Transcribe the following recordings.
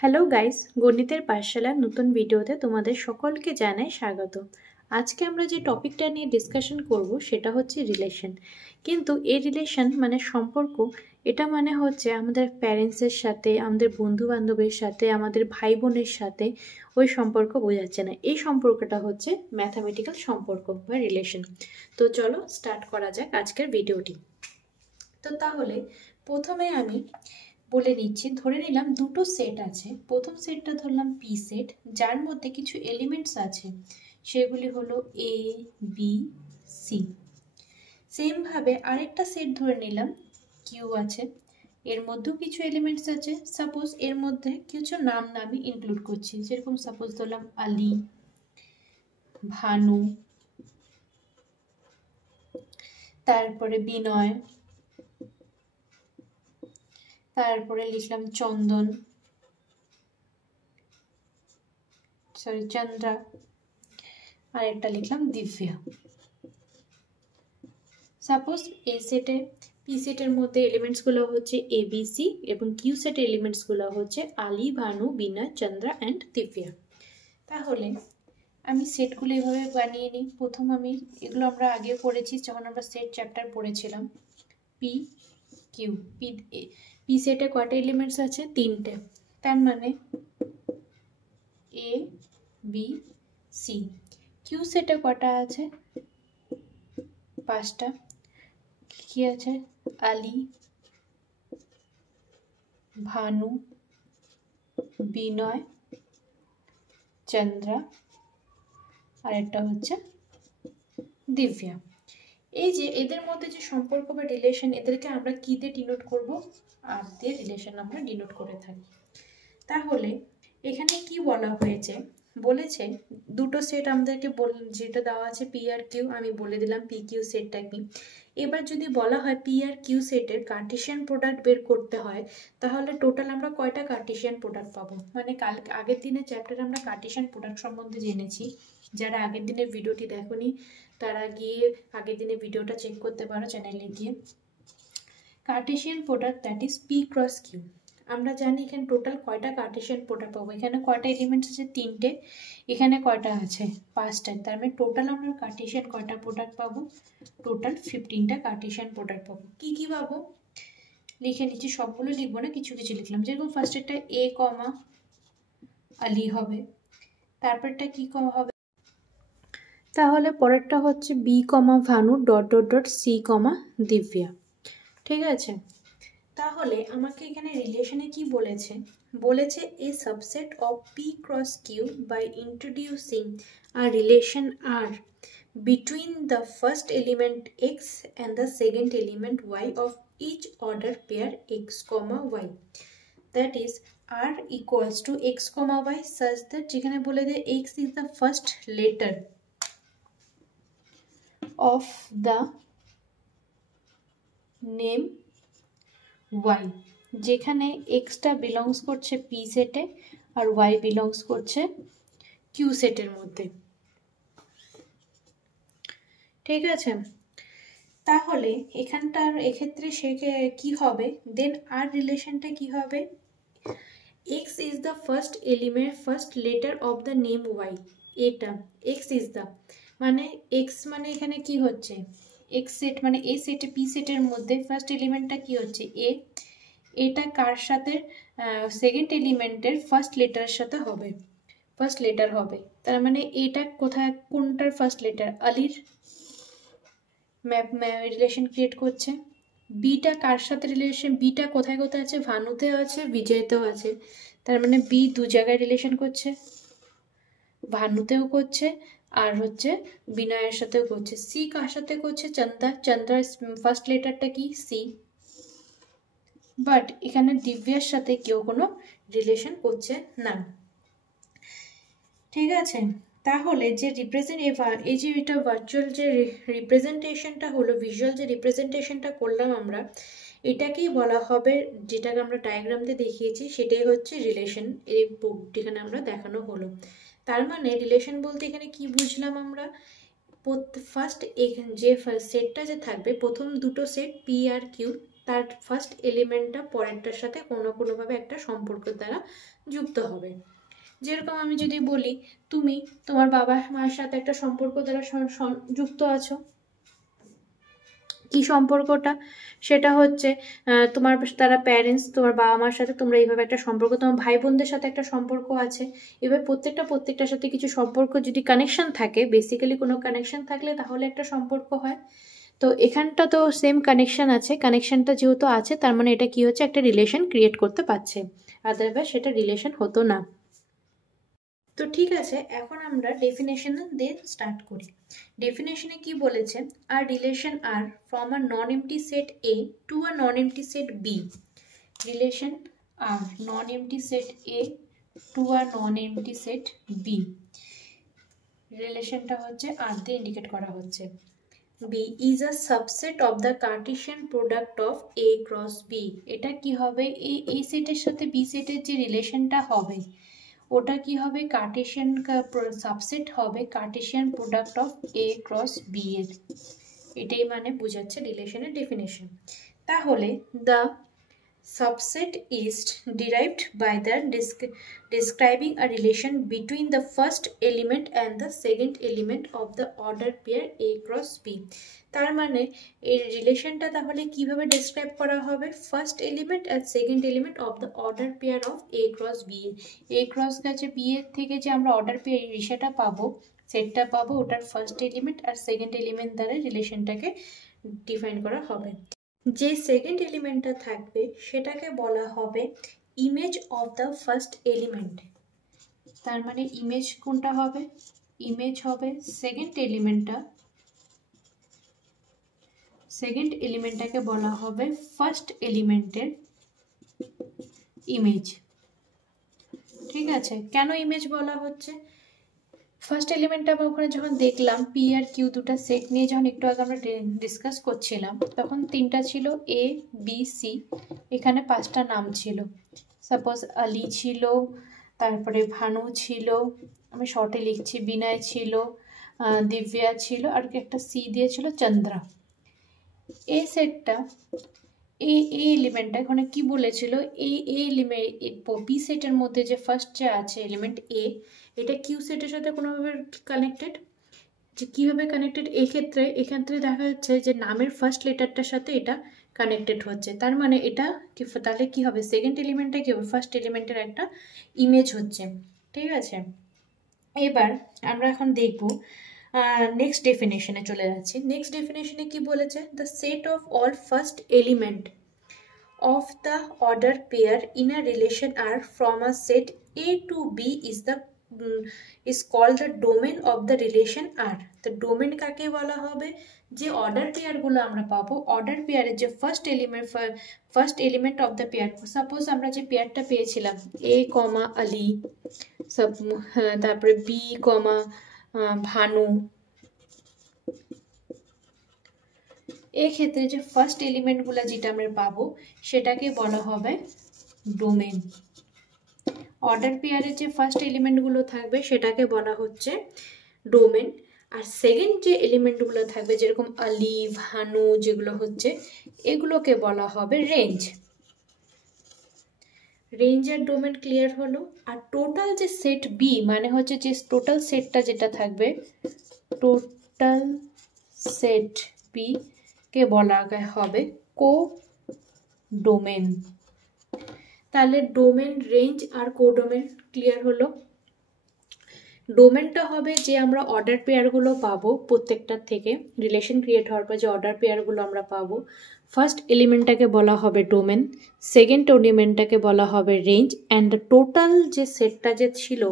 Hello guys, গণিতের পাঠশালার নতুন ভিডিওতে তোমাদের সকলকে জানাই স্বাগত। আজকে আমরা যে টপিকটা নিয়ে ডিসকাশন করব সেটা হচ্ছে রিলেশন। কিন্তু এই রিলেশন মানে সম্পর্ক, এটা মানে হচ্ছে আমাদের প্যারেন্টসের সাথে, আমাদের বন্ধু বান্ধবের সাথে, আমাদের ভাই বোনের সাথে ওই সম্পর্ক বোঝাচ্ছে না। এই সম্পর্কটা হচ্ছে ম্যাথামেটিক্যাল সম্পর্ক বা রিলেশন। তো চলো স্টার্ট করা যাক আজকের ভিডিওটি। তো তাহলে প্রথমে আমি বলে নিচ্ছি, ধরে নিলাম দুটো সেট আছে। প্রথম সেটটা ধরলাম পি সেট, যার মধ্যে কিছু এলিমেন্টস আছে, সেগুলি হলো এ, বি, সি। সেমভাবে আরেকটা সেট ধরে নিলাম কিউ আছে, এর মধ্যেও কিছু এলিমেন্টস আছে। সাপোজ এর মধ্যে কিছু নাম আমি ইনক্লুড করছি, যেরকম সাপোজ ধরলাম আলী, ভানু, তারপরে বিনয়, তারপরে লিখলাম চন্দন, চন্দ্রা, আর একটা লিখলাম দিব্যা। সাপোজ এ সেটে পি সেটের মধ্যে এলিমেন্টসগুলো হচ্ছে এ বি সি এবং কিউ সেটের এলিমেন্টসগুলো হচ্ছে আলী, ভানু, বিনয়, চন্দ্রা অ্যান্ড দিব্যা। তাহলে আমি সেটগুলো এভাবে বানিয়ে নিই। প্রথম আমি এগুলো আমরা আগে পড়েছি যখন আমরা সেট চ্যাপ্টার পড়েছিলাম। পি কিউ, পি সেটে কয়টা এলিমেন্টস আছে? তিনটে। তার মানে এ বি সি। কিউ সেটে কটা আছে? পাঁচটা। কি আছে? আলী, ভানু, বিনয়, চন্দ্রা আর একটা হচ্ছে দিব্যা। এই যে এদের মধ্যে যে সম্পর্ক বা রিলেশন, এদেরকে আমরা কি দিয়ে ডিনোট করব? আর দিয়ে রিলেশন আমরা ডিনোট করে থাকি। তাহলে এখানে কি বলা হয়েছে? বলেছে দুটো সেট আমাদেরকে যেটা দেওয়া আছে পি আর কিউ, আমি বলে দিলাম পি কিউ সেটটা কি। এবার যদি বলা হয় পি আর কিউ সেটের কার্টেশিয়ান প্রোডাক্ট বের করতে হয়, তাহলে টোটাল আমরা কয়টা কার্টেশিয়ান প্রোডাক্ট পাবো? মানে আগের দিনের চ্যাপ্টারে আমরা কার্টেশিয়ান প্রোডাক্ট সম্বন্ধে জেনেছি। যারা আগের দিনের ভিডিওটি দেখোনি তারা গিয়ে আগের দিনের ভিডিওটা চেক করতে পারো চ্যানেলে গিয়ে। Cartesian product that is P cross Q. আমরা জানি এখানে টোটাল কয়টা কার্টেশিয়ান প্রোডাক্ট পাবো। এখানে কয়টা এলিমেন্টস আছে? তিনটে। এখানে কয়টা আছে? পাঁচটা। তার মানে টোটাল আমরা কার্টেশিয়ান কয়টা প্রোডাক্ট পাবো? টোটাল 15টা কার্টেশিয়ান প্রোডাক্ট পাবো। কি কি পাবো লিখে নিচ্ছি, সবগুলো লিখবো না, কিছু কিছু লিখলাম। যেরকম ফার্স্টেরটা এ কমা আলী হবে, তারপরটা কি হবে? তাহলে পরেরটা হচ্ছে B comma Bhanu dot dot dot C comma Dibya. ঠিক আছে? তাহলে আমাকে এখানে রিলেশনে কি বলেছে? বলেছে a subset of P cross Q by introducing a relation R between the first element x and the second element y of each order pair x comma y, that is r equals to x comma y such that যেখানে বলে দেয় x is the first letter of the name y, যেখানে xটা belongs করছে p সেটে আর y belongs করছে q সেটের মধ্যে। ঠিক আছে? তাহলে এখানটার এক্ষেত্রে সে কি হবে? দেন আর রিলেশনটা কি হবে? x is the first element, first letter of the name y, এটা x is the মানে x মানে এখানে কি হচ্ছে? x সেট মানে a সেটে p সেটের মধ্যে ফার্স্ট এলিমেন্টটা কি হচ্ছে? a। এটা কার সাথে? সেকেন্ড এলিমেন্টের ফার্স্ট লেটারের সাথে হবে, ফার্স্ট লেটার হবে। তার মানে এটা কোথায়, কোনটার ফার্স্ট লেটার? আলির রিলেশন ক্রিয়েট করছে। বিটা কার সাথে রিলেশন? বিটা কোথায় কোথায় আছে? ভানুতেও আছে, বিজয়তেও আছে। তার মানে বি দু জায়গায় রিলেশন করছে, ভানুতেও করছে আর হচ্ছে বিনয়ের সাথেও করছে। সি কার সাথে করছে? চন্দ্রা। চন্দ্রার ফার্স্ট লেটারটা কি? সি। বাট এখানে দিব্যার সাথে কেউ কোনো রিলেশন করছে না। ঠিক আছে? তাহলে যে এই যে এটা ভার্চুয়াল যে রিপ্রেজেন্টেশনটা হলো, ভিজুয়াল যে রিপ্রেজেন্টেশনটা করলাম আমরা, এটাকেই বলা হবে, যেটাকে আমরা ডায়াগ্রামতে দেখিয়েছি সেটাই হচ্ছে রিলেশন। এখানে আমরা দেখানো হলো। তার মানে রিলেশন বলতে এখানে কি বুঝলাম আমরা? ফার্স্ট যে সেটটা যে থাকবে, প্রথম দুটো সেট পি আর কিউ, তার ফার্স্ট এলিমেন্টটা পরেরটার সাথে কোনোভাবে একটা সম্পর্ক দ্বারা যুক্ত হবে। যেরকম আমি যদি বলি তুমি তোমার বাবা মায়ের সাথে একটা সম্পর্ক দ্বারা যুক্ত আছো। কি সম্পর্কটা? সেটা হচ্ছে তোমার তারা প্যারেন্টস, তোমার বাবা মার সাথে তোমরা এইভাবে একটা সম্পর্ক, তোমার ভাই বোনদের সাথে একটা সম্পর্ক আছে। এবার প্রত্যেকটার সাথে কিছু সম্পর্ক যদি কানেকশন থাকে, বেসিক্যালি কোনো কানেকশন থাকলে তাহলে একটা সম্পর্ক হয়। তো এখানটা তো সেম কানেকশন আছে, কানেকশনটা যেহেতু আছে তার মানে এটা কি হচ্ছে, একটা রিলেশন ক্রিয়েট করতে পারছে, আদারওয়াইজ সেটা রিলেশন হতো না। তো ঠিক আছে, এখন আমরা ডেফিনেশন দিয়ে স্টার্ট করি। ডেফিনেশনে কি বলেছে, আর relation R from a non empty set A to a non empty set B. Relation R non empty set A to a non empty set B, রিলেশনটা হচ্ছে আর দিয়ে ইন্ডিকেট করা হচ্ছে। B is a subset of the Cartesian product of A cross B. এটা কি হবে, এই সেটের সাথে বি সেটের যে রিলেশনটা হবে ওটা কি হবে, কার্টেশিয়ান সাবসেট হবে Kardashian product of A cross B এর। এটাই মানে বোঝাচ্ছে রিলেশনের ডেফিনেশন। তাহলে the subset is derived by the describing a relation between the first element and the second element of the order pair A cross B. তার মানে এই রিলেশনটা তাহলে কিভাবে ডেসক্রাইব করা হবে, ফার্স্ট এলিমেন্ট আর second element of the order pair of A cross B। A cross কাছে B এর থেকে যে আমরা অর্ডার পেয়ার রিলেশনটা পাবো, সেটটা পাবো, ওটার ফার্স্ট এলিমেন্ট আর সেকেন্ড এলিমেন্ট দ্বারা রিলেশনটাকে ডিফাইন করা হবে। যে সেকেন্ড এলিমেন্টটা থাকবে সেটাকে বলা হবে image of the first element. তার মানে ইমেজ কোনটা হবে, ইমেজ হবে সেকেন্ড এলিমেন্টটাকে বলা হবে ফার্স্ট এলিমেন্টের ইমেজ। ঠিক আছে, কেন ইমেজ বলা হচ্ছে, ফার্স্ট এলিমেন্টটা আমরা ওখানে যখন দেখলাম পি আর কিউ দুটা সেট নিয়ে যখন একটু আগে আমরা ডিসকাস করছিলাম, তখন তিনটা ছিল এ বি সি, এখানে পাঁচটা নাম ছিল। সাপোজ আলী ছিল, তারপরে ভানু ছিল, আমি শর্টে লিখছি, বিনয় ছিল, দিব্যা ছিল, আর একটা সি দিয়েছিল চন্দ্রা। এই সেটটা এই এলিমেন্টটা এখানে কি বলেছিল, এই এলিমেন্ট বি সেটের মধ্যে যে ফার্স্ট যে আছে এলিমেন্ট এ, এটা কিউ সেটের সাথে কোনোভাবে কানেক্টেড। যে কীভাবে কানেক্টেড, এক্ষেত্রে দেখা যাচ্ছে যে নামের ফার্স্ট লেটারটার সাথে এটা কানেক্টেড হচ্ছে। তার মানে এটা তাহলে কি হবে, সেকেন্ড এলিমেন্টটা কি হবে, ফার্স্ট এলিমেন্টের একটা ইমেজ হচ্ছে। ঠিক আছে, এবার আমরা এখন দেখব নেক্সট ডেফিনেশনে চলে যাচ্ছি। নেক্সট ডেফিনেশনে কি বলেছে, the set of all first element of the order pair in a relation R from a set A to B is called the domain of the relation R. তো ডোমেন কাকে বলা হবে, যে order pair গুলো আমরা পাবো, order পেয়ারের যে first element of the pair, suppose আমরা যে পেয়ারটা পেয়েছিলাম A কমা আলী, তারপরে B কমা ভানু, এক্ষেত্রে যে ফার্স্ট এলিমেন্টগুলো যেটা আমরা পাবো সেটাকে বলা হবে ডোমেন। অর্ডার পেয়ারের যে ফার্স্ট এলিমেন্টগুলো থাকবে সেটাকে বলা হচ্ছে ডোমেন, আর সেকেন্ড যে এলিমেন্টগুলো থাকবে যেরকম আলী ভানু যেগুলো হচ্ছে, এগুলোকে বলা হবে রেঞ্জ। রেঞ্জ আর ডোমেন ক্লিয়ার হলো। আর টোটাল যে সেট বি মানে হচ্ছে যে টোটাল সেটটা যেটা থাকবে, টোটাল সেট বি কে বলা হবে কো ডোমেন। তাহলে ডোমেন, রেঞ্জ আর কোডোমেন ক্লিয়ার হলো। ডোমেনটা হবে যে আমরা অর্ডার পেয়ারগুলো পাবো প্রত্যেকটার থেকে, রিলেশন ক্রিয়েট হওয়ার পর যে অর্ডার পেয়ারগুলো আমরা পাবো, ফার্স্ট এলিমেন্টটাকে বলা হবে ডোমেন, সেকেন্ড এলিমেন্টটাকে বলা হবে রেঞ্জ, অ্যান্ড টোটাল যে সেটটা যে ছিল,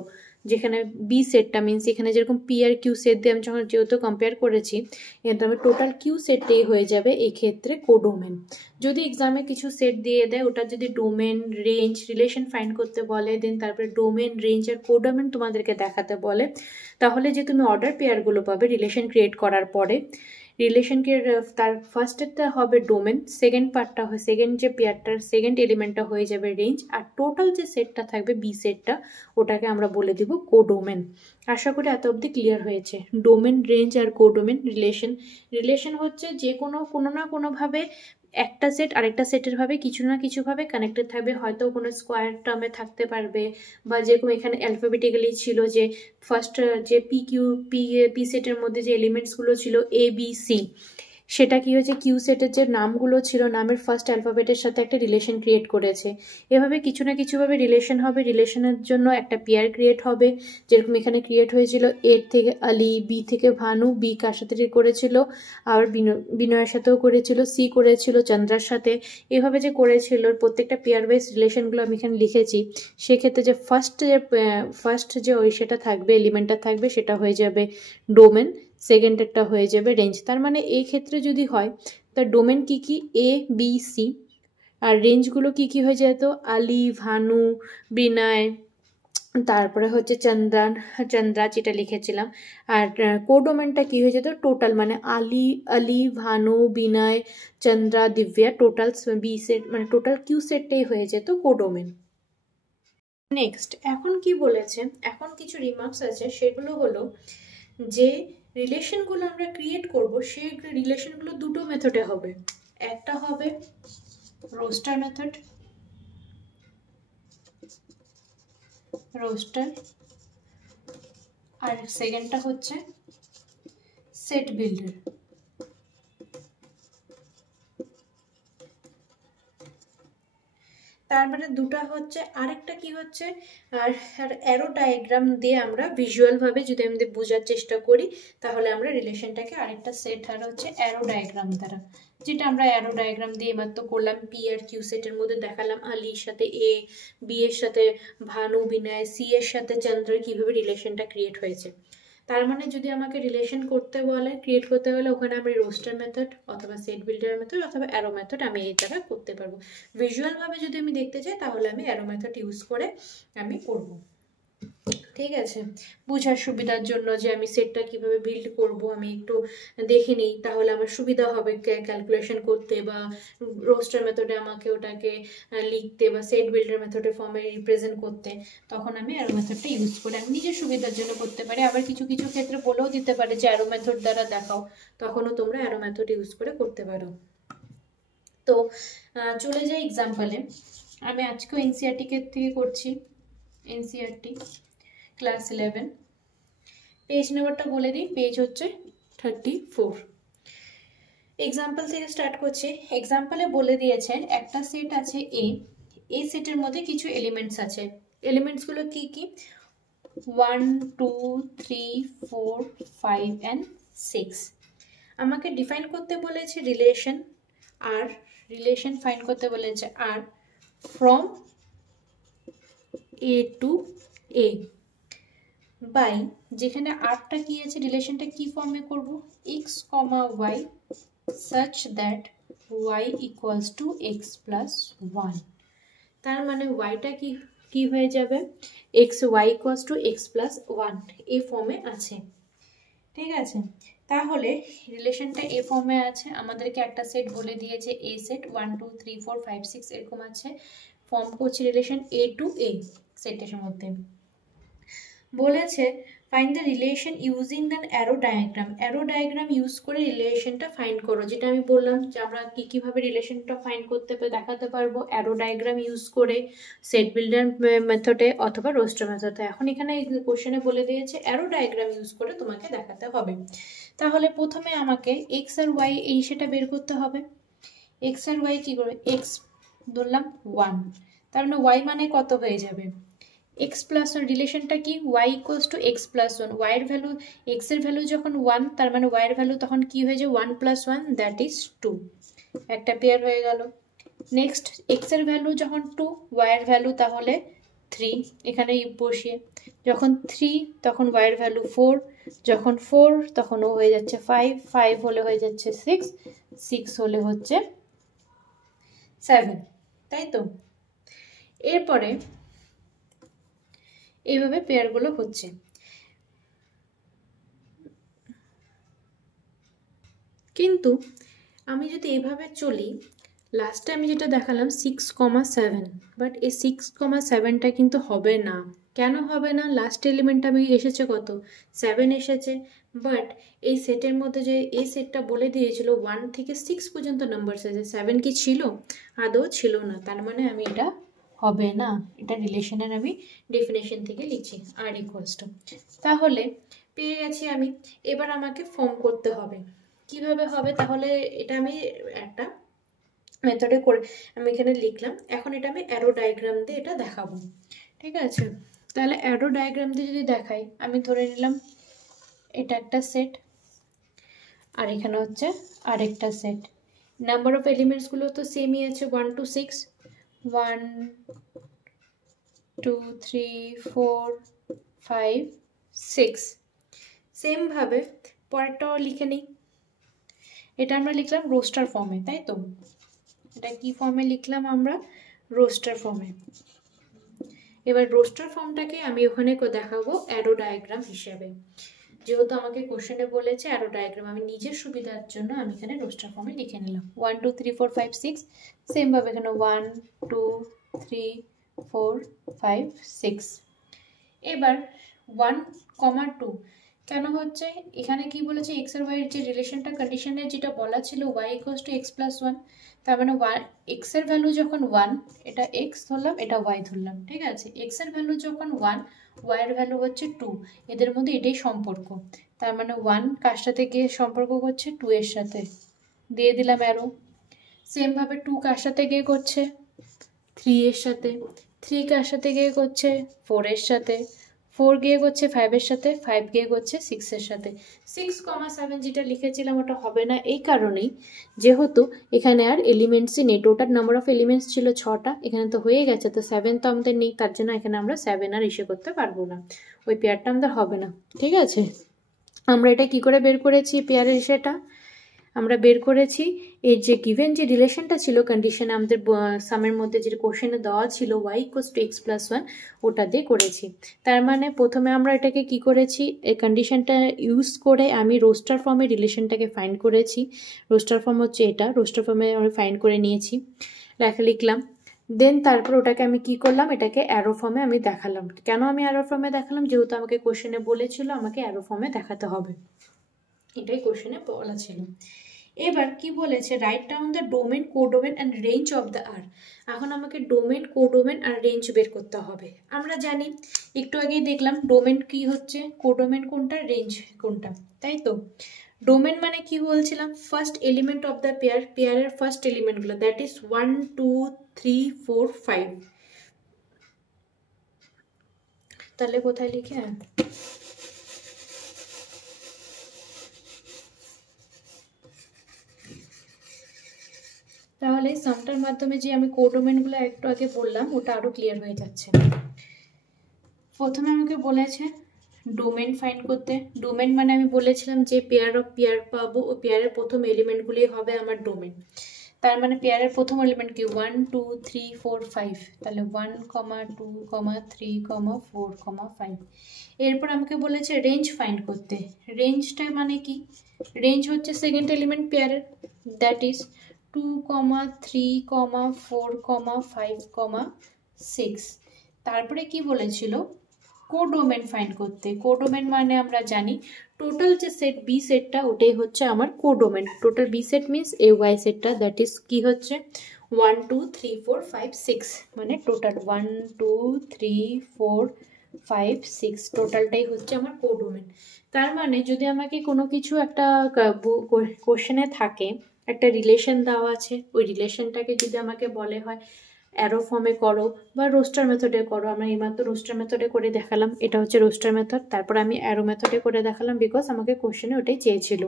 যেখানে বি সেটটা মিনস এখানে যেরকম পি আর কিউ সেট দিয়ে আমি যখন যেহেতু কম্পেয়ার করেছি, এখানে আমি টোটাল কিউ সেটটাই হয়ে যাবে এই ক্ষেত্রে কোডোমেন। যদি এক্সামে কিছু সেট দিয়ে দেয়, ওটা যদি ডোমেন রেঞ্জ রিলেশন ফাইন্ড করতে বলে, দেন তারপরে ডোমেন রেঞ্জ আর কোডোমেন তোমাদেরকে দেখাতে বলে, তাহলে যে তুমি অর্ডার পেয়ারগুলো পাবে রিলেশন ক্রিয়েট করার পরে, রিলেশনকে তার ফার্স্টেরটা হবে ডোমেন, সেকেন্ড পার্টটা হয় সেকেন্ড যে পেয়ারটার সেকেন্ড এলিমেন্টটা হয়ে যাবে রেঞ্জ, আর টোটাল যে সেটটা থাকবে বি সেটটা ওটাকে আমরা বলে দিব কোডোমেন। আশা করি এত অবধি ক্লিয়ার হয়েছে। ডোমেন, রেঞ্জ আর কোডোমেন রিলেশন হচ্ছে যে কোনো না কোনোভাবে একটা সেট আরেকটা সেটের ভাবে কিছু না কিছু ভাবে কানেক্টেড থাকবে, হয়তো কোনো স্কোয়ার টার্মে থাকতে পারবে, বা যেরকম এখানে অ্যালফাবেটিক্যালি ছিল যে ফার্স্ট যে পি সেটের মধ্যে যে এলিমেন্টসগুলো ছিল এ বি সি, সেটা কি হয়েছে কিউ সেটের যে নামগুলো ছিল নামের ফার্স্ট অ্যালফাবেটের সাথে একটা রিলেশন ক্রিয়েট করেছে। এভাবে কিছু না কিছুভাবে রিলেশন হবে, রিলেশনের জন্য একটা পেয়ার ক্রিয়েট হবে, যেরকম এখানে ক্রিয়েট হয়েছিল এ থেকে আলি, বি থেকে ভানু, বি কার সাথে করেছিল আর বিনয়ের সাথেও করেছিল, সি করেছিল চন্দ্রার সাথে। এভাবে যে করেছিল প্রত্যেকটা পেয়ার ওয়াইজ রিলেশনগুলো আমি এখানে লিখেছি। সেক্ষেত্রে যে ফার্স্ট যে ওই সেটা থাকবে এলিমেন্টটা থাকবে সেটা হয়ে যাবে ডোমেন, সেকেন্ডেরটা হয়ে যাবে রেঞ্জ। তার মানে এই ক্ষেত্রে যদি হয় তার ডোমেন কি কি এ বি সি, আর রেঞ্জগুলো কি কি হয়ে যেত আলি, ভানু, বিনয়, তারপরে হচ্ছে চন্দ্রা যেটা লিখেছিলাম। আর কোডোমেনটা কি হয়ে যেত টোটাল, মানে Ali, Bhanu, Binoy, Chandra, Dibya, total B set মানে টোটাল কিউ সেটটাই হয়ে যেত কোডোমেন। নেক্সট এখন কি বলেছে, এখন কিছু রিমার্কস আছে, সেগুলো হলো যে রিলেশনগুলো আমরা ক্রিয়েট করব সেই রিলেশনগুলো দুটো মেথডে হবে। একটা হবে রোস্টার মেথড, আর সেকেন্ডটা হচ্ছে সেট বিল্ডার। তার মানে দুটো হচ্ছে, আরেকটা কি হচ্ছে আর অ্যারো ডায়াগ্রাম দিয়ে আমরা ভিজুয়াল ভাবে যদি আমাদের বোঝার চেষ্টা করি তাহলে আমরা রিলেশনটাকে আরেকটা সেট আর হচ্ছে অ্যারো ডায়াগ্রাম দ্বারা, যেটা আমরা অ্যারো ডায়াগ্রাম দিয়ে এবার তো করলাম। পি আর কিউ সেটের মধ্যে দেখালাম আলির সাথে এ, বি এর সাথে ভানু, বিনয়, সি এর সাথে চন্দ্র, কিভাবে রিলেশনটা ক্রিয়েট হয়েছে। তার মানে যদি আমাকে রিলেশন করতে বলে, ক্রিয়েট করতে হলে ওখানে আমি রোস্টার মেথড অথবা সেট বিল্ডার মেথড অথবা অ্যারো মেথড আমি এই দ্বারা করতে পারবো। ভিজুয়াল ভাবে যদি আমি দেখতে চাই তাহলে আমি অ্যারো মেথড ইউজ করে আমি করব। ঠিক আছে, বোঝার সুবিধার জন্য যে আমি সেটটা কিভাবে বিল্ড করব আমি একটু দেখে নিই, তাহলে আমার সুবিধা হবে ক্যালকুলেশন করতে, বা রোস্টার মেথডে আমাকে ওটাকে লিখতে, বা সেট বিল্ডার মেথডে ফর্মে রিপ্রেজেন্ট করতে, তখন আমি অ্যারো মেথডটা ইউজ করে আমি নিজের সুবিধার জন্য করতে পারি। আবার কিছু কিছু ক্ষেত্রে বলেও দিতে পারে যে অ্যারো মেথড দ্বারা দেখাও, তখনও তোমরা অ্যারো মেথড ইউজ করে করতে পারো। তো চলে যাই এক্সাম্পলে। আমি আজকেও এনসিইআরটি থেকে করছি, এনসিইআরটি ক্লাস 11। পেজ নাম্বারটা বলে দিই, পেজ হচ্ছে 34। এক্সাম্পল থেকে স্টার্ট করছি। এক্সাম্পলে বলে দিয়েছেন একটা সেট আছে এ, এই সেটের মধ্যে কিছু এলিমেন্টস আছে। এলিমেন্টসগুলো কি কি 1 2 3 4 5 and 6। আমাকে ডিফাইন করতে বলেছে রিলেশন, আর রিলেশন ফাইন্ড করতে বলেছে R from A to A by, যেখানে আরটা কি আছে রিলেশনটা কি ফর্মে করব x, y such that y equals to x plus 1। তার মানে yটা কি হয়ে যাবে y equals to x plus 1 এই ফর্মে আছে। ঠিক আছে, তাহলে রিলেশনটা এ ফর্মে আছে, আমাদেরকে একটা সেট বলে দিয়েছে এ সেট 1 2 3 4 5 6 এরকম আছে, ফর্ম করছে রিলেশন এ টু এ সেটের মধ্যে। বলেছে find the relation using than arrow diagram, arrow diagram use করে রিলেশনটা ফাইন্ড করো। যেটা আমি বললাম যে আমরা কিভাবে রিলেশনটা ফাইন্ড করতে দেখাতে পারবো, অ্যারো ডায়াগ্রাম ইউজ করে, সেট বিল্ডার মেথডে অথবা রোস্টার মেথডে। এখন এখানে কোশ্চেনে বলে দিয়েছে অ্যারো ডায়াগ্রাম ইউজ করে তোমাকে দেখাতে হবে। তাহলে প্রথমে আমাকে এক্স আর ওয়াই এই সেটা বের করতে হবে। এক্স আর ওয়াই কি করবে, এক্স ধরলাম 1, তার মানে ওয়াই মানে কত হয়ে যাবে x প্লাস 1। রিলেশনটা কি y equals to x plus 1, y এর ভ্যালু x এর ভ্যালু যখন 1 তার মানে y এর ভ্যালু তখন কি হয়ে যায় 1 প্লাস 1 দ্যাট ইজ 2, একটা পেয়ার হয়ে গেল। নেক্সট x এর ভ্যালু যখন 2, y এর ভ্যালু তাহলে 3, এখানে বসিয়ে যখন 3 তখন y এর ভ্যালু 4, যখন 4 তখন ও হয়ে যাচ্ছে 5, 5 হলে হয়ে যাচ্ছে 6, 6 হলে হচ্ছে 7, তাই তো। এরপরে এইভাবে পেয়ারগুলো হচ্ছে। কিন্তু আমি যদি এইভাবে চলি, লাস্টে আমি যেটা দেখালাম 6,7, বাট এই 6,7টা কিন্তু হবে না। কেন হবে না, লাস্ট এলিমেন্ট আমি এসেছে কত 7 এসেছে, বাট এই সেটের মধ্যে যে এই সেটটা বলে দিয়েছিল 1 থেকে 6 পর্যন্ত নাম্বার আছে, 7 কি ছিল? আদৌ ছিল না। তার মানে আমি এটা হবে না, এটা রিলেশনের আমি ডেফিনেশন থেকে লিখছি আর ইকুয়ালস টু। তাহলে পেয়ে গেছি আমি। এবার আমাকে ফর্ম করতে হবে। কিভাবে হবে? তাহলে এটা আমি একটা মেথডে করে আমি এখানে লিখলাম। এখন এটা আমি অ্যারো ডায়াগ্রাম দিয়ে এটা দেখাবো, ঠিক আছে? তাহলে অ্যারো ডায়াগ্রাম দিয়ে যদি দেখাই, আমি ধরে নিলাম এটা একটা সেট, আর এখানে হচ্ছে আরেকটা সেট। নাম্বার অফ এলিমেন্টসগুলো তো সেমই আছে, 1 to 6, 1 2 3 4 5 6। সেমভাবে পরেরটাও লিখে নিই। এটা আমরা লিখলাম রোস্টার ফর্মে, তাই তো? এটা কি ফর্মে লিখলাম আমরা? রোস্টার ফর্মে। এবার রোস্টার ফর্মটাকে আমি ওখানে দেখাবো অ্যারো ডায়াগ্রাম হিসেবে। যেহেতু আমাকে কোশ্চেনে বলেছে অ্যারো ডায়াগ্রাম, আমি নিজের সুবিধার জন্য আমি এখানে রোস্টার ফর্মে লিখে নিলাম 1 2 3 4 5 6। সেমভাবে এখানে 1 2 3 4 5 6। এবার 1, 2 কেন হচ্ছে? এখানে কি বলেছে? এক্স আর ওয়াইয়ের যে রিলেশনটা কন্ডিশনে যেটা বলা ছিল y = x + 1, তার মানে এক্স এর ভ্যালু যখন 1, এটা এক্স ধরলাম, এটা ওয়াই ধরলাম, ঠিক আছে? এক্স এর ভ্যালু যখন 1, ওয়াই এর ভ্যালু হচ্ছে 2, এদের মধ্যে এটাই সম্পর্ক। তার মানে 1 কার সাথে গিয়ে সম্পর্ক করছে? 2 এর সাথে, দিয়ে দিলাম অ্যারো। সেমভাবে 2 কার সাথে গিয়ে করছে? 3 এর সাথে। 3 কার সাথে গিয়ে করছে? 4 এর সাথে। 4 গিয়ে করছে 5 এর সাথে, 5 গিয়ে করছে 6 এর সাথে। 6,7 যেটা লিখেছিলাম ওটা হবে না এই কারণেই, যেহেতু এখানে আর এলিমেন্টসই নেই। টোটাল নাম্বার অফ এলিমেন্টস ছিল 6টা, এখানে তো হয়ে গেছে, তো 7 তো আমাদের নেই, তার জন্য এখানে আমরা 7 আর ইস্যু করতে পারবো না, ওই পেয়ারটা আমাদের হবে না, ঠিক আছে? আমরা এটা কি করে বের করেছি পেয়ারের সেটা? আমরা বের করেছি এই যে গিভেন যে রিলেশনটা ছিল কন্ডিশনে আমাদের সামের মধ্যে যে কোশ্চেনে দেওয়া ছিল y = x + 1, ওটা দিয়ে করেছি। তার মানে প্রথমে আমরা এটাকে কি করেছি? এই কন্ডিশনটা ইউজ করে আমি রোস্টার ফর্মে রিলেশনটাকে ফাইন্ড করেছি। রোস্টার ফর্ম হচ্ছে এটা, রোস্টার ফর্মে আমি ফাইন্ড করে নিয়েছি, লিখলাম। দেন তারপর ওটাকে আমি কি করলাম? এটাকে অ্যারো ফর্মে আমি দেখালাম। কেন আমি অ্যারো ফর্মে দেখালাম? যেহেতু আমাকে কোশ্চেনে বলেছিল আমাকে অ্যারো ফর্মে দেখাতে হবে, এটাই কোশ্চেনে বলা ছিল। এবার কি বলেছে? Write down the domain, codomain and range of the R. এখন আমাকে ডোমেন, কোডোমেন আর রেঞ্জ বের করতে হবে। আমরা জানি, একটু আগেই দেখলাম ডোমেন কি হচ্ছে, কোডোমেন কোনটা, রেঞ্জ কোনটা, তাই তো? ডোমেন মানে কি বলছিলাম? First element of the pair, পেয়ারের ফার্স্ট এলিমেন্টগুলো, দ্যাট ইজ 1 2 3 4 5। তাহলে কোথায় লিখে? তাহলে সামটার মাধ্যমে যে আমি কোডোমেনগুলো একটু আগে বললাম ওটা আরো ক্লিয়ার হয়ে যাচ্ছে। প্রথমে আমাকে বলেছে ডোমেন ফাইন্ড করতে। ডোমেন মানে আমি বলেছিলাম যে পেয়ার অফ পেয়ার পাবো, ওই পেয়ারের প্রথম এলিমেন্টগুলোই হবে আমার ডোমেন। তার মানে পেয়ারের প্রথম এলিমেন্ট কি? 1 2 3 4 5। তাহলে 1 2 3 4 5। এরপর আমাকে বলেছে রেঞ্জ ফাইন্ড করতে। রেঞ্জটা মানে কি? রেঞ্জ হচ্ছে সেকেন্ড এলিমেন্ট পেয়ারের, দ্যাট ইজ 2 3 4 5 6। তারপরে কি বলেছিল? কোডোমেন ফাইন্ড করতে। কোডোমেন মানে আমরা জানি টোটাল যে সেট বি সেটটা ওটাই হচ্ছে আমার codomain. Total B set means A Y সেটটা, দ্যাট ইজ কি হচ্ছে 1 2 3 4 5 6, মানে টোটাল 1 2 3 4 5 6 টোটালটাই হচ্ছে আমার কোডোমেন। তার মানে যদি আমাকে কোনো কিছু একটা কোশ্চেনে থাকে, একটা রিলেশন দেওয়া আছে, ওই রিলেশনটাকে যদি আমাকে বলে হয় অ্যারো ফর্মে করো বা রোস্টার মেথডে করো, আমরা এইমাত্র রোস্টার মেথডে করে দেখালাম, এটা হচ্ছে রোস্টার মেথড। তারপর আমি অ্যারো মেথডে করে দেখালাম বিকজ আমাকে কোশ্চেনে ওটাই চেয়েছিল।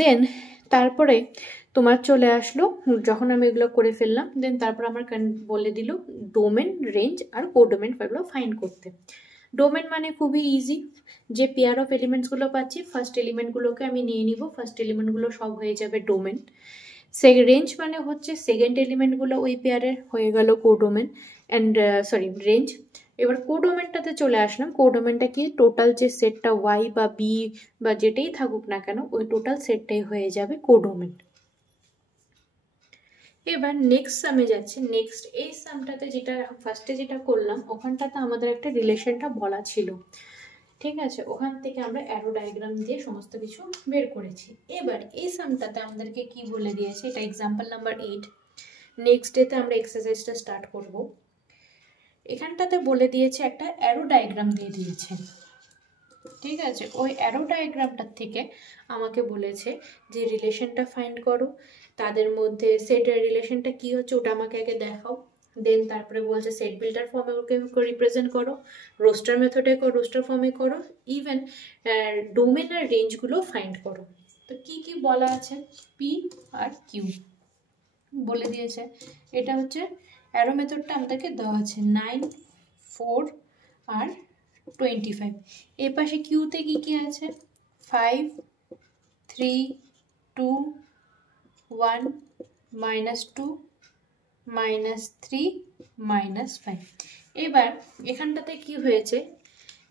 দেন তারপরে তোমার চলে আসলো, যখন আমি এগুলো করে ফেললাম দেন তারপর আমার বলে দিল ডোমেন, রেঞ্জ আর কোডোমেন এগুলো ফাইন্ড করতে। ডোমেন মানে খুবই ইজি, যে পেয়ার অফ এলিমেন্টসগুলো পাচ্ছি ফার্স্ট এলিমেন্টগুলোকে আমি নিয়ে নিব, ফার্স্ট এলিমেন্টগুলো সব হয়ে যাবে ডোমেন। রেঞ্জ মানে হচ্ছে সেকেন্ড এলিমেন্টগুলো ওই পেয়ারের, হয়ে গেল কোডোমেন অ্যান্ড রেঞ্জ। এবার কোডোমেনটাতে চলে আসলাম। কোডোমেনটা কি? টোটাল যে সেটটা ওয়াই বা বি বা যেটাই থাকুক না কেন ওই টোটাল সেটটাই হয়ে যাবে কোডোমেন। এবার নেক্সট সামে যাচ্ছে। নেক্সট এই সামটাতে যেটা ফার্স্টে যেটা করলাম ওখানটাতে আমাদের একটা রিলেশনটা বলা ছিল, ঠিক আছে, ওখান থেকে আমরা অ্যারো ডায়াগ্রাম দিয়ে সমস্ত কিছু বের করেছি। এবার এই সামটাতে আমাদেরকে কি বলে দিয়েছে, এটা এক্সাম্পল নাম্বার 8। নেক্সট ডেতে আমরা এক্সারসাইজটা স্টার্ট করব। এখানটাতে বলে দিয়েছে একটা অ্যারো ডায়াগ্রাম দিয়ে দিয়েছে। ঠিক আছে, ওই অ্যারো ডায়াগ্রামটার থেকে আমাকে বলেছে যে রিলেশনটা ফাইন্ড করো, তাদের মধ্যে সেটের রিলেশনটা কি হচ্ছে ওটা আমাকে আগে দেখাও। দেন তারপরে বলছে সেট বিল্ডার ফর্মে ওকে রিপ্রেজেন্ট করো, রোস্টার মেথডে করো, রোস্টার ফর্মে করো, ইভেন ডোমেন আর রেঞ্জগুলো ফাইন্ড করো। তো কি কি বলা আছে, পি আর কিউ বলে দিয়েছে। এটা হচ্ছে অ্যারো মেথডটা আমাদেরকে দেওয়া আছে 9, 4 আর 25। এর পাশে কিউতে কি কি আছে, 5, 3, 2, 1, -2, -3, -5। এবার এখানটাতে কি হয়েছে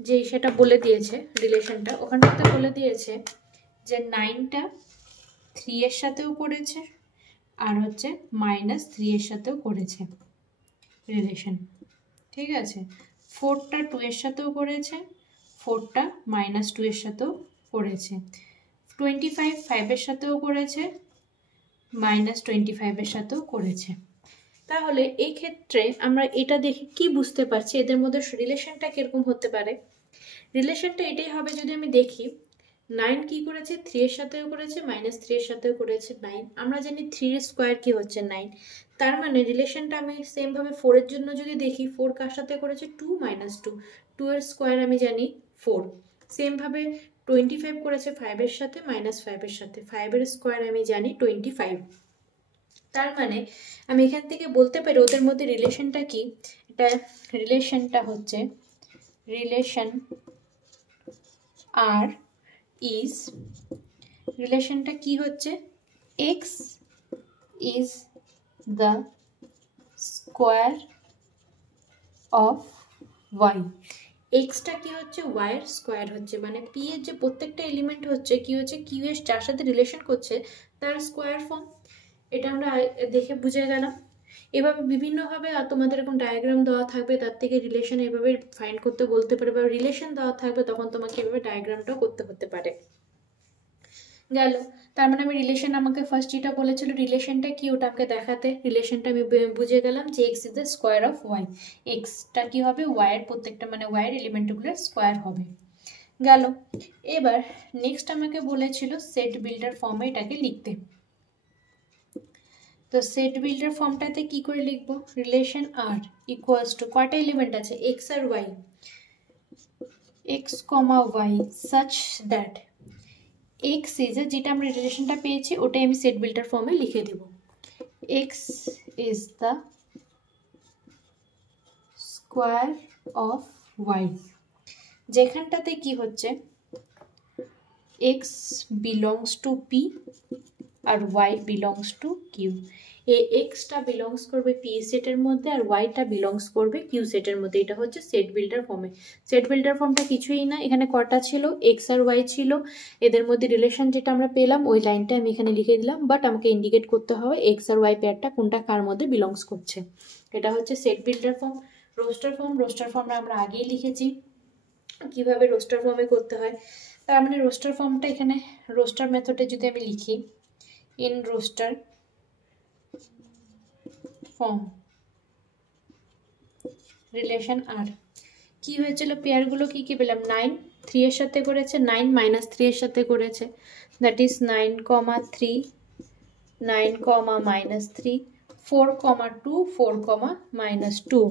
যে সেটা বলে দিয়েছে রিলেশনটা, ওখানটাতে বলে দিয়েছে যে 9টা 3 এর সাথেও করেছে আর হচ্ছে -3 এর সাথেও করেছে রিলেশন। ঠিক আছে, 4টা 2 এর সাথেও করেছে, 4টা -2 এর সাথেও করেছে, 25 5 এর সাথেও করেছে, -25 এর সাথেও করেছে। তাহলে এই ক্ষেত্রে আমরা এটা দেখে কি বুঝতে পারছি এদের মধ্যে রিলেশনটা কিরকম হতে পারে। রিলেশনটা এটাই হবে, যদি আমি দেখি 9 কি করেছে, 3 এর সাথেও করেছে, -3 এর সাথেও করেছে 9। আমরা জানি 3 এর স্কোয়ার কি হচ্ছে 9। তার মানে রিলেশনটা আমি সেম ভাবে 4 এর জন্য যদি দেখি, 4 কার সাথে করেছে 2 -2, 2 এর স্কোয়ার আমি জানি 4। সেম ভাবে 25 করেছে 5 এর সাথে, -5 এর সাথে, 5 এর স্কোয়ার আমি জানি 25। তার মানে আমি এখান থেকে বলতে পারি ওদের মধ্যে রিলেশনটা কি, এটা রিলেশনটা হচ্ছে রিলেশন আর ইজ, রিলেশনটা কি হচ্ছে, x is the square of y। Extra কি হচ্ছে, y এর স্কোয়ার হচ্ছে, মানে p এর যে প্রত্যেকটা এলিমেন্ট হচ্ছে কি হচ্ছে, q এর যার সাথে রিলেশন করছে তার স্কোয়ার ফর্ম। এটা আমরা দেখে বুঝে গেলাম। এভাবে বিভিন্নভাবে তোমাদের এরকম ডায়াগ্রাম দেওয়া থাকবে, তার থেকে রিলেশন এভাবে ফাইন্ড করতে বলতে পারে, বা রিলেশন দেওয়া থাকবে তখন তোমাকে এভাবে ডায়াগ্রামটাও করতে হতে পারে। গেল, তার মানে আমি রিলেশন, আমাকে ফার্স্ট যেটা বলেছিল রিলেশনটা কি ওটা আমাকে দেখাতে, রিলেশনটা আমি বুঝে গেলাম যে x is the square of y। Extra কি হবে, y এর প্রত্যেকটা মানে y এর এলিমেন্টগুলোর স্কোয়ার হবে। গেল, এবার নেক্সট আমাকে বলেছিল সেট বিল্ডার ফর্মে এটাকে লিখতে। তো সেট বিল্ডার ফর্মটাতে কি করে লিখবো, রিলেশন আর ইকুয়ালস টু কয়টা এলিমেন্ট আছে, x R y, x, y such that x is, যেটা আমরা রিলেশনটা পেয়েছি ওটাই আমি সেট বিল্ডার ফর্মে লিখে দেব। x is the square of y, যেখানটাতে কি হচ্ছে x belongs to p আর y belongs to q। এই এক্সটা বিলংস করবে পি সেটের মধ্যে আর ওয়াইটা বিলংস করবে কিউ সেটের মধ্যে। এটা হচ্ছে সেট বিল্ডার ফর্মে। সেট বিল্ডার ফর্মটা কিছুই না, এখানে কটা ছিল, এক্স আর ওয়াই ছিল, এদের মধ্যে রিলেশন যেটা আমরা পেলাম ওই লাইনটা আমি এখানে লিখে দিলাম, বাট আমাকে ইন্ডিকেট করতে হবে এক্স আর ওয়াই পেয়ারটা কোনটা কার মধ্যে বিলংস করছে। এটা হচ্ছে set builder form. Roster form, roster ফর্মটা আমরা আগেই লিখেছি কিভাবে রোস্টার ফর্মে করতে হয়। তার মানে রোস্টার ফর্মটা এখানে রোস্টার মেথডে যদি আমি লিখি, ইন রোস্টার ফর্ম রিলেশন আর কি হয়েছিল, পেয়ারগুলো কি কি পেলাম, 9 3 এর সাথে করেছে, 9 -3 এর সাথে করেছে, দ্যাট ইজ 9, 3, 9, -3, 4, 2, 4, -2,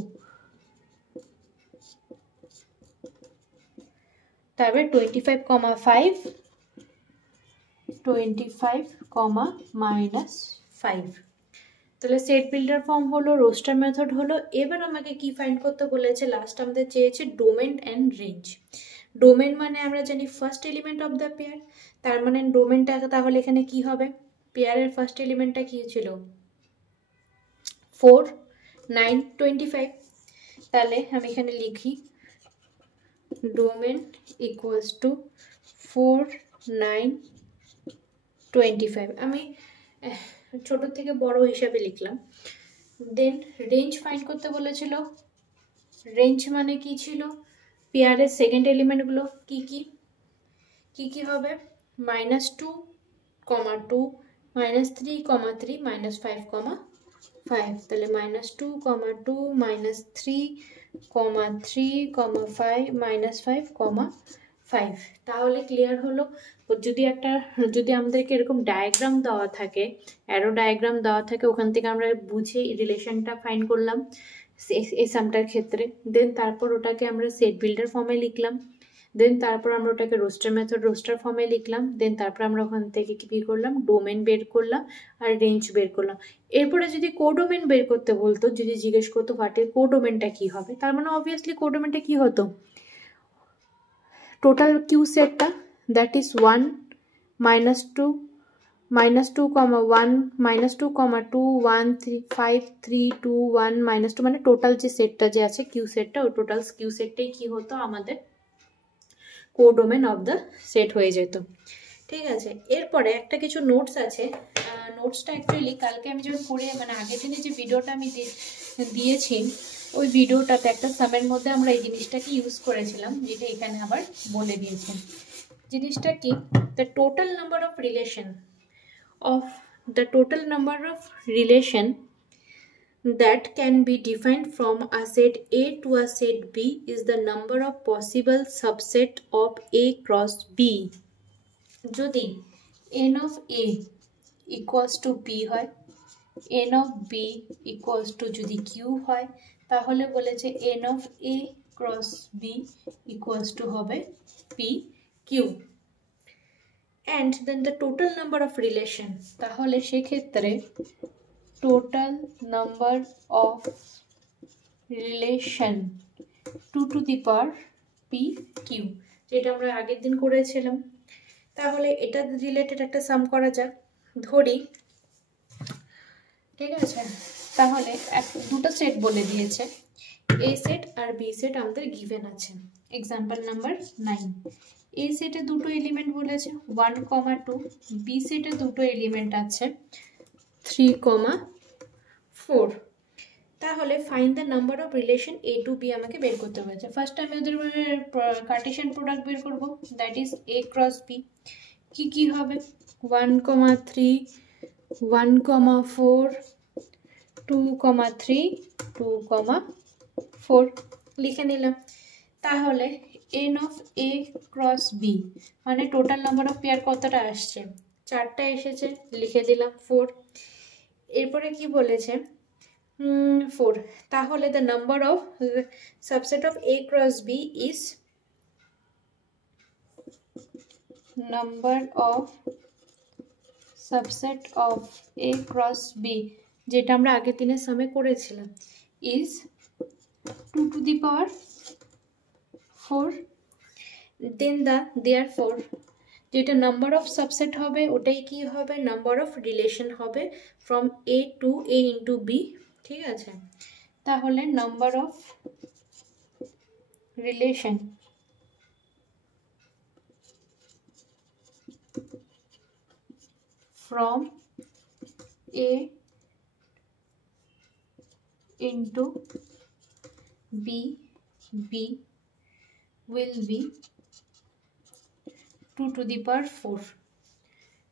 তারপরে 25, 5, 25, -5। তাহলে সেট বিল্ডার ফর্ম হলো, রোস্টার মেথড হলো। এবার আমাকে কি ফাইন্ড করতে বলেছে, লাস্ট আমাদের চেয়েছে ডোমেন অ্যান্ড রেঞ্জ। ডোমেন মানে আমরা জানি first element of the pair, তার মানে ডোমেনটা তাহলে এখানে কি হবে, পেয়ারের ফার্স্ট এলিমেন্টটা কি ছিল 4, 9, 25। তাহলে আমি এখানে লিখি ডোমেন ইকুয়ালস টু 4, 9, 25। আমি ছোট থেকে বড় হিসাবে লিখলাম। দেন রেঞ্জ ফাইন্ড করতে বলেছিল, রেঞ্জ মানে কি ছিল, পেয়ারের সেকেন্ড এলিমেন্টগুলো কি কি হবে, -2, -2, -3, -3, -5, -5, তাহলে -2, -2, -3, -3, -5, -5, -5। তাহলে ক্লিয়ার হলো। যদি আমাদেরকে এরকম ডায়াগ্রাম দেওয়া থাকে, অ্যারো ডায়াগ্রাম দেওয়া থাকে, ওখান থেকে আমরা বুঝে রিলেশনটা ফাইন্ড করলাম এই সামটার ক্ষেত্রে, দেন তারপর ওটাকে আমরা সেট বিল্ডার ফর্মে লিখলাম, দেন তারপর আমরা ওটাকে রোস্টার ফর্মে লিখলাম, দেন তারপর আমরা ওখান থেকে কি করলাম, ডোমেন বের করলাম আর রেঞ্জ বের করলাম। এরপরে যদি কোডোমেন বের করতে বলতো, যদি জিজ্ঞেস করতো হোয়াটের কোডোমেনটা কি হবে, তার মানে অবভিয়াসলি কোডোমেনটা কি হতো, টোটাল কিউ সেটটা, দ্যাট ইজ 1 -2 -2, 1 -2, 2 1 3 5 3 2 1 -2, মানে টোটাল যে সেটটা যে আছে কিউ সেটটা, ওই টোটাল কিউ সেটটাই কি হতো আমাদের কোডোমেন অফ দ্য সেট হয়ে যেত। ঠিক আছে, এরপরে একটা কিছু নোটস আছে। নোটসটা অ্যাকচুয়ালি কালকে আমি যখন পড়ে, মানে আগের দিনে যে ভিডিওটা আমি দিয়েছি, ওই ভিডিওটাতে একটা সামের মধ্যে আমরা এই জিনিসটাকে ইউজ করেছিলাম, যেটা এখানে আবার বলে দিয়েছেন। জিনিসটা কি, the total number of relation that can be defined from a set A to a set B is the number of possible subset of A cross B. যদি n of A equals to P হয়, n of B equals to যদি Q হয়, তাহলে বলেছে n of A cross B equals to হবে PQ, and then the total number of relation, তাহলে সেক্ষেত্রে total number of relation 2 to the power PQ, যেটা আমরা আগের দিন করেছিলাম। তাহলে এটা রিলেটেড একটা সাম করা যাক, ধরি, ঠিক আছে, তাহলে দুটো সেট বলে দিয়েছে, এ সেট আর বি সেট আমাদের গিভেন আছে। এক্সাম্পল নাম্বার 9, এ সেটে দুটো এলিমেন্ট বলেছে 1, 2, বি সেটে দুটো এলিমেন্ট আছে 3, 4। তাহলে find the number of relation A to B আমাকে বের করতে হয়েছে। ফার্স্ট আমি ওদের কার্টেশিয়ান প্রোডাক্ট বের করব, that is A cross B. কি হবে, 1, 3, 1, 4, 2, 3, 2, 4 লিখে নিলাম। তাহলে n of A cross B মানে টোটাল নাম্বার অফ পেয়ার কতটা আসছে, 4টা এসেছে, লিখে দিলাম 4। এরপরে কি বলেছে, 4, তাহলে the number of subset of A cross B is number of subset of A cross B, যেটা আমরা আগের দিনের সামে করেছিলাম, is 2 to the power 4, then therefore যেটা নাম্বার অফ সাবসেট হবে ওটাই কি হবে, নাম্বার অফ রিলেশন হবে from A to A into B। ঠিক আছে, তাহলে number of relation from A into B will be 2 to the power 4।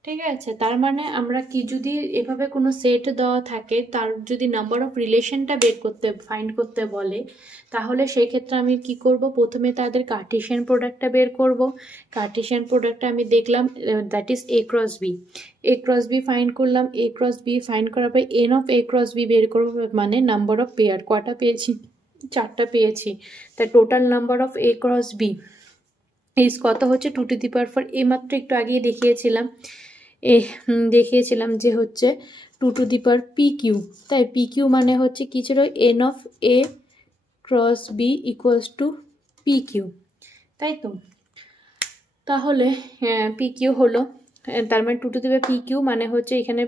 ঠিক আছে, তার মানে আমরা কি, যদি এভাবে কোনো সেট দেওয়া থাকে, তার যদি নাম্বার অফ রিলেশনটা ফাইন্ড করতে বলে, তাহলে সেই ক্ষেত্রে আমি কি করব, প্রথমে তাদের কার্টেশিয়ান প্রোডাক্টটা বের করব। কার্টেশিয়ান প্রোডাক্টটা আমি দেখলাম, that is A cross B. A cross B find করলাম, এ ক্রস বি ফাইন্ড করার পর N of A cross B বের করব, মানে নাম্বার অফ পেয়ার কটা পেয়েছি, 4টা পেয়েছি। তা total number of A cross B is কত হচ্ছে, 2 to the power 4। এইমাত্র একটু আগে দেখিয়েছিলাম যে হচ্ছে 2 to the power PQ, তাই PQ মানে হচ্ছে কি ছিল, n of A cross B equals to PQ, তাই তো। তাহলে PQ হলো, তার মানে 2 to the power PQ মানে হচ্ছে এখানে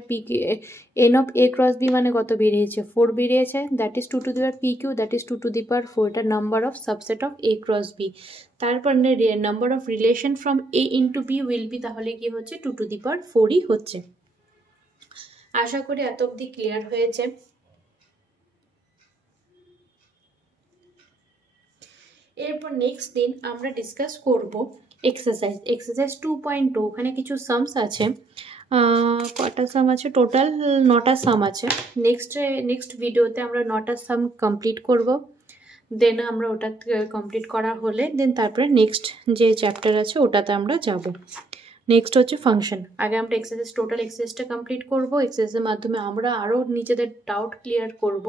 n of A cross B মানে কত বেরিয়েছে, 4 বেরিয়েছে, that is 2 to the power PQ, that is 2 to the power 4, এটা number of subset of A cross B. তারপর number of relation from A into B will be, তাহলে কি হচ্ছে 2 to the power 4ই হচ্ছে। আশা করি এত অবধি ক্লিয়ার হয়েছে। এরপর নেক্সট দিন আমরা ডিসকাস করব এক্সারসাইজ 2.2। ওখানে কিছু সামস আছে, কটা সাম আছে, টোটাল 9টা সাম আছে। নেক্সট ভিডিওতে আমরা 9টা সাম কমপ্লিট করব। দেন আমরা ওটা কমপ্লিট করা হলে দেন তারপরে নেক্সট যে চ্যাপ্টার আছে ওটাতে আমরা যাব। নেক্সট হচ্ছে ফাংশন। আগে আমরা টোটাল এক্সারসাইজটা কমপ্লিট করব। এক্সারসাইজের মাধ্যমে আমরা আরও নিজেদের ডাউট ক্লিয়ার করব।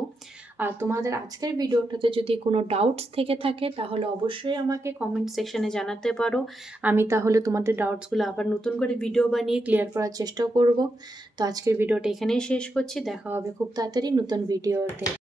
আর তোমাদের আজকের ভিডিওটাতে যদি কোনো ডাউটস থেকে থাকে তাহলে অবশ্যই আমাকে কমেন্ট সেকশনে জানাতে পারো। আমি তাহলে তোমাদের ডাউটসগুলো আবার নতুন করে ভিডিও বানিয়ে ক্লিয়ার করার চেষ্টা করব। তো আজকের ভিডিওটা এখানেই শেষ করছি। দেখা হবে খুব তাড়াতাড়ি নতুন ভিডিওতে।